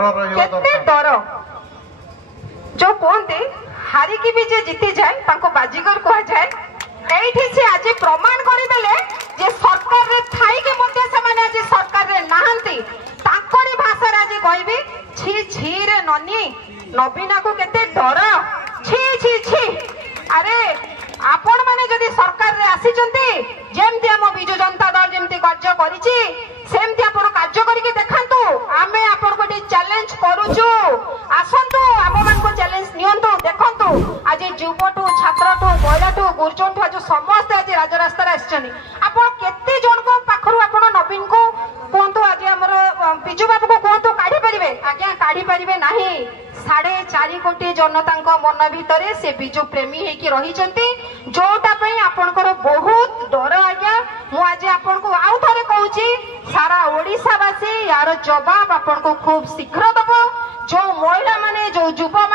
केते डर जो कहते हारिकी भी जे जीति जाए ताको बाजीगर कह जाए एठी से आज प्रमाण करदेले जे सरकार रे थाई के मते समान आज सरकार रे नाहंती ताकरी भाषा रे आज कहबी छी छी रे ननी नवीना को केते डर छी छी छी अरे आपण माने जदि सरकार रे आसी जंती जेमति हम बिजु जनता दल जेमति कार्य करिछि सेमति आपण कार्य करिके देखंतु आमे आपण को चैलेंज करूछु आसंतु आप मान को चैलेंज नियंतु देखंतु आज युवटू छात्रटू महिलाटू गुरुजनटू आज समस्त आज राजरास्ता रे आछनी आपण केते जन को पाखरु आपण नवीन को कोंतु आज हमर बिजु बाबू को कोंतु काढी परिबे आज्ञा काढी परिबे नाही 4.5 कोटी जनता मन भितर से बिजु प्रेमी हेकी रही जोटा आपणकर बहुत डर आज्ञा मुझे आपन को आउ थे कहूँ सारा ओडिशावासी यार जवाब आपन को खूब शीघ्र दब जो महिला माने जो युवा